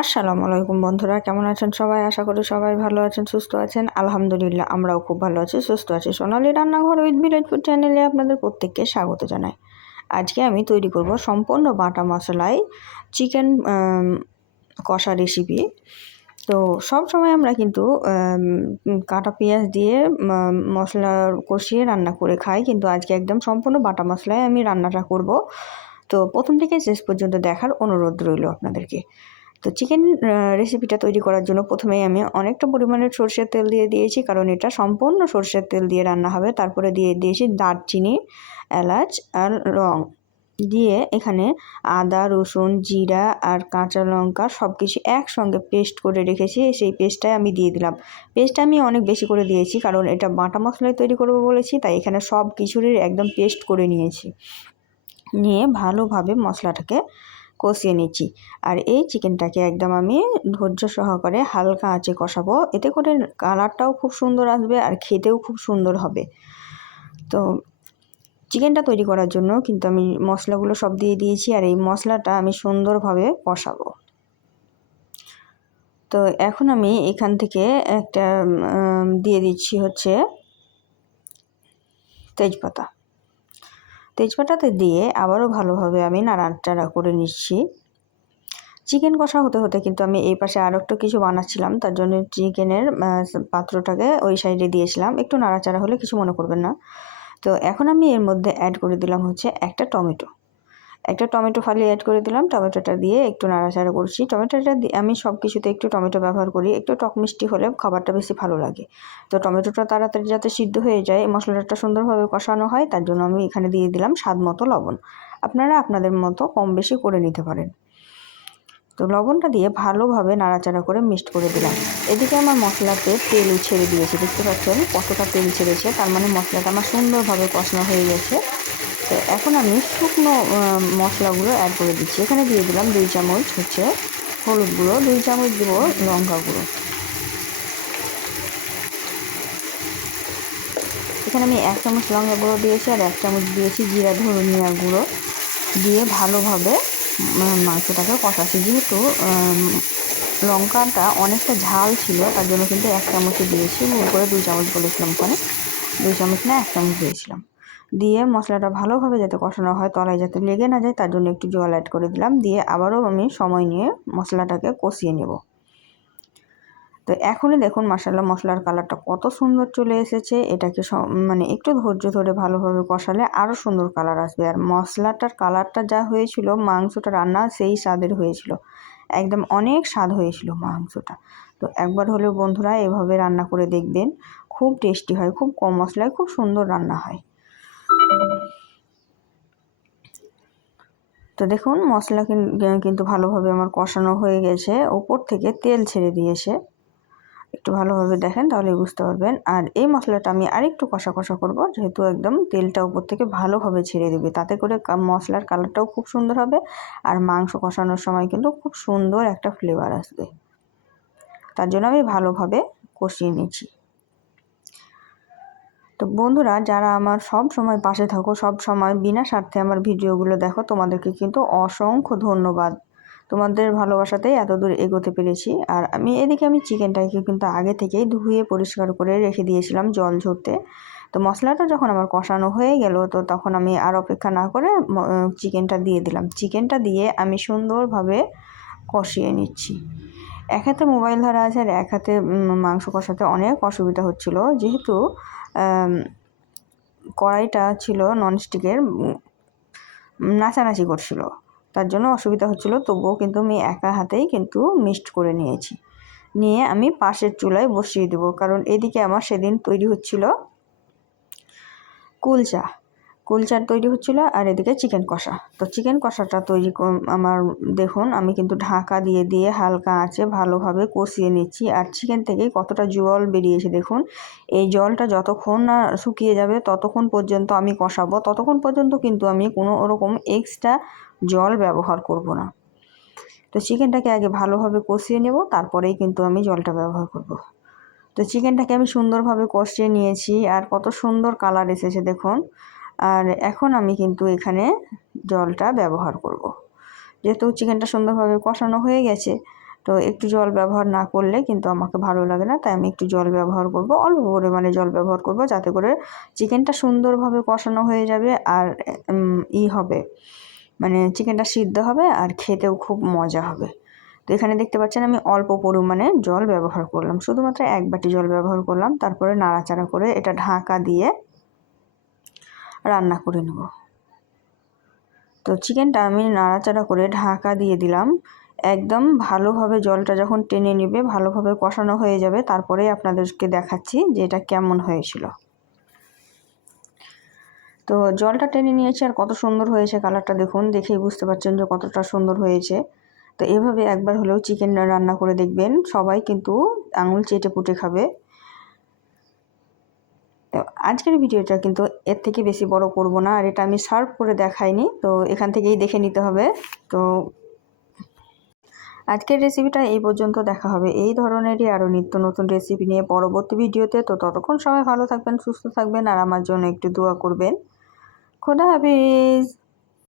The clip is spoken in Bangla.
আসসালামু আলাইকুম বন্ধুরা, কেমন আছেন সবাই? আশা করি সবাই ভালো আছেন, সুস্থ আছেন। আলহামদুলিল্লাহ আমরাও খুব ভালো আছি, সুস্থ আছি। সোনালী রান্নাঘর উইথ ভিলেজ ফুড চ্যানেলে আপনাদের প্রত্যেককে স্বাগত জানাই। আজকে আমি তৈরি করব সম্পূর্ণ বাটা মশলায় চিকেন কষা রেসিপি। তো সব সময় আমরা কিন্তু কাটা পেঁয়াজ দিয়ে মশলা কষিয়ে রান্না করে খাই, কিন্তু আজকে একদম সম্পূর্ণ বাটা মশলায় আমি রান্নাটা করব। তো প্রথম থেকে শেষ পর্যন্ত দেখার অনুরোধ রইল আপনাদেরকে। তো চিকেন রেসিপিটা তৈরি করার জন্য প্রথমেই আমি অনেকটা পরিমাণের সরষের তেল দিয়ে দিয়েছি, কারণ এটা সম্পূর্ণ সরষের তেল দিয়ে রান্না হবে। তারপরে দিয়ে দিয়েছি দারচিনি, এলাচ আর লং দিয়ে এখানে আদা, রসুন, জিরা আর কাঁচা লঙ্কা সব কিছু একসঙ্গে পেস্ট করে রেখেছি, সেই পেস্টটাই আমি দিয়ে দিলাম। পেস্টটা আমি অনেক বেশি করে দিয়েছি, কারণ এটা বাটা মশলায় তৈরি করবো বলেছি, তাই এখানে সব কিছুরই একদম পেস্ট করে নিয়েছি। নিয়ে ভালোভাবে মশলাটাকে কষিয়ে নিচ্ছি। আর এই চিকেনটাকে একদম আমি ধৈর্য সহকারে হালকা আঁচে কষাবো, এতে করে কালারটাও খুব সুন্দর আসবে আর খেতেও খুব সুন্দর হবে। তো চিকেনটা তৈরি করার জন্য কিন্তু আমি মশলাগুলো সব দিয়ে দিয়েছি, আর এই মশলাটা আমি সুন্দরভাবে কষাবো। তো এখন আমি এখান থেকে একটা দিয়ে দিচ্ছি তেজপাতাতে দিয়ে আবারও ভালোভাবে আমি নাড়াচাড়া করে নিচ্ছি। চিকেন কষা হতে হতে কিন্তু আমি এই পাশে আরও একটু কিছু বানাচ্ছিলাম, তার জন্য চিকেনের পাত্রটাকে ওই সাইডে দিয়েছিলাম। একটু নাড়াচাড়া হলে কিছু মনে করবেন না। তো এখন আমি এর মধ্যে অ্যাড করে দিলাম একটা টমেটো ফালি অ্যাড করে দিলাম। টমেটোটা দিয়ে একটু নাড়াচাড়া করছি। টমেটোটা আমি সব কিছুতে একটু টমেটো ব্যবহার করি, একটু টক মিষ্টি হলে খাবারটা বেশি ভালো লাগে। তো টমেটোটা তাড়াতাড়ি যাতে সিদ্ধ হয়ে যায়, মশলাটা সুন্দরভাবে কষানো হয়, তার জন্য আমি এখানে দিয়ে দিলাম স্বাদ মতো লবণ। আপনারা আপনাদের মতো কম বেশি করে নিতে পারেন। তো লবণটা দিয়ে ভালোভাবে নাড়াচাড়া করে মিক্সড করে দিলাম। এদিকে আমার মশলাতে তেল ছেড়ে দিয়েছে, দেখতে পাচ্ছেন কতটা তেল ছেড়েছে, তার মানে মশলাটা আমার সুন্দরভাবে কষানো হয়ে গেছে। তো এখন আমি শুকনো মশলাগুলো অ্যাড করে দিচ্ছি। এখানে দিয়ে দিলাম 2 চামচ হলুদ গুঁড়ো, 2 চামচ দেবো লঙ্কা গুঁড়ো। এখানে আমি 1 চামচ লঙ্কা গুঁড়ো দিয়েছি আর 1 চামচ দিয়েছি জিরা ধনিয়া গুঁড়ো দিয়ে ভালোভাবে মাংসটাকে কষাচ্ছি। যেহেতু লঙ্কাটা অনেকটা ঝাল ছিল, তার জন্য কিন্তু 1 চামচই দিয়েছি, ভুল করে 2 চামচ বলেছিলাম, ওখানে 2 চামচ না 1 চামচ দিয়েছিলাম। দিয়ে মশলাটা ভালোভাবে যাতে কষানো হয়, তলায় যাতে লেগে না যায়, তার জন্য একটু জল অ্যাড করে দিলাম। দিয়ে আবারও আমি সময় নিয়ে মশলাটাকে কষিয়ে নেব। তো এখনই দেখুন মশলার কালারটা কত সুন্দর চলে এসেছে। এটাকে মানে একটু ধৈর্য ধরে ভালোভাবে কষালে আরও সুন্দর কালার আসবে। আর মশলাটার কালারটা যা হয়েছিল, মাংসটা রান্না সেই স্বাদের হয়েছিল, একদম অনেক স্বাদ হয়েছিল মাংসটা। তো একবার হলেও বন্ধুরা এভাবে রান্না করে দেখবেন, খুব টেস্টি হয়, খুব কম মশলায় খুব সুন্দর রান্না হয়। তো দেখুন মশলা কিন্তু ভালোভাবে আমার কষানো হয়ে গেছে, ওপর থেকে তেল ছেড়ে দিয়েছে। একটু ভালোভাবে দেখেন তাহলে বুঝতে পারবেন। আর এই মশলাটা আমি আরেকটু কষা করব, যেহেতু একদম তেলটা উপর থেকে ভালোভাবে ছেড়ে দেবে, তাতে করে মশলার কালারটাও খুব সুন্দর হবে আর মাংস কষানোর সময় কিন্তু খুব সুন্দর একটা ফ্লেভার আসবে। তার জন্য আমি ভালোভাবে কষিয়ে নিচ্ছি। তো বন্ধুরা, যারা আমার সব সময় পাশে থাকো, সব সময় বিনা স্বার্থে আমার ভিডিওগুলো দেখো, তোমাদেরকে কিন্তু অসংখ্য ধন্যবাদ। তোমাদের ভালোবাসাতেই এত দূর এগোতে পেরেছি। আর আমি চিকেনটাকে কিন্তু আগে থেকেই ধুয়ে পরিষ্কার করে রেখে দিয়েছিলাম জল ঝরতে। তো মশলাটা যখন আমার কষানো হয়ে গেল, তো তখন আমি আর অপেক্ষা না করে চিকেনটা দিয়ে দিলাম। চিকেনটা দিয়ে আমি সুন্দরভাবে কষিয়ে নিচ্ছি। এক হাতে মোবাইল ধরা আছে আর এক হাতে মাংস কষাতে অনেক অসুবিধা হচ্ছিল, যেহেতু কড়াইটা ছিল ননস্টিকের, নাচানাচি করছিল, তার জন্য অসুবিধা হচ্ছিল। তবুও কিন্তু আমি একা হাতেই কিন্তু মিক্সড করে নিয়ে আমি পাশের চুলায় বসিয়ে দেবো, কারণ এদিকে আমার সেদিন তৈরি হচ্ছিল কুলচা তৈরি হচ্ছিল, আর এদিকে চিকেন কষা। তো চিকেন কষাটা আমার দেখুন আমি কিন্তু ঢাকা দিয়ে হালকা আঁচে ভালোভাবে কষিয়ে নিচ্ছি। আর চিকেন থেকেই কতটা জল বেরিয়েছে দেখুন। এই জলটা যতক্ষণ না শুকিয়ে যাবে ততক্ষণ পর্যন্ত আমি কষাবো, ততক্ষণ পর্যন্ত কিন্তু আমি কোনো ওরকম এক্সট্রা জল ব্যবহার করব না। তো চিকেনটাকে আগে ভালোভাবে কষিয়ে নেব, তারপরেই কিন্তু আমি জলটা ব্যবহার করব। তো চিকেনটাকে আমি সুন্দরভাবে কষিয়ে নিয়েছি, আর কত সুন্দর কালার এসেছে দেখুন। আর এখন আমি কিন্তু এখানে জলটা ব্যবহার করব, যেহেতু চিকেনটা সুন্দরভাবে কষানো হয়ে গেছে। তো একটু জল ব্যবহার না করলে কিন্তু আমাকে ভালো লাগে না, তাই আমি একটু জল ব্যবহার করব, অল্প পরিমাণে জল ব্যবহার করব, যাতে করে চিকেনটা সুন্দরভাবে কষানো হয়ে যাবে আর হবে, মানে চিকেনটা সিদ্ধ হবে আর খেতেও খুব মজা হবে। তো এখানে দেখতে পাচ্ছেন আমি অল্প পরিমাণে জল ব্যবহার করলাম, শুধুমাত্র 1 বাটি জল ব্যবহার করলাম। তারপরে নাড়াচাড়া করে এটা ঢাকা দিয়ে রান্না করে নেব। তো চিকেনটা আমি নাড়াচাড়া করে ঢাকা দিয়ে দিলাম, একদম ভালোভাবে জলটা যখন টেনে নেবে, ভালোভাবে কষানো হয়ে যাবে, তারপরে আপনাদেরকে দেখাচ্ছি যে এটা কেমন হয়েছিল। তো জলটা টেনে নিয়েছে আর কত সুন্দর হয়েছে, কালারটা দেখুন, দেখেই বুঝতে পারছেন যে কতটা সুন্দর হয়েছে। তো এভাবে একবার হলেও চিকেন রান্না করে দেখবেন, সবাই কিন্তু আঙুল চেটে পুটে খাবে। তো আজকের ভিডিওটা কিন্তু এর থেকে বেশি বড় করব না, আর এটা আমি সার্ভ করে দেখাইনি, তো এখান থেকেই দেখে নিতে হবে। তো আজকের রেসিপিটা এই পর্যন্ত, দেখা হবে এই ধরনেরই আরও নিত্য নতুন রেসিপি নিয়ে পরবর্তী ভিডিওতে। তো ততক্ষণ সবাই ভালো থাকবেন, সুস্থ থাকবেন, আর আমার জন্য একটু দোয়া করবেন। খোদা হাফেজ।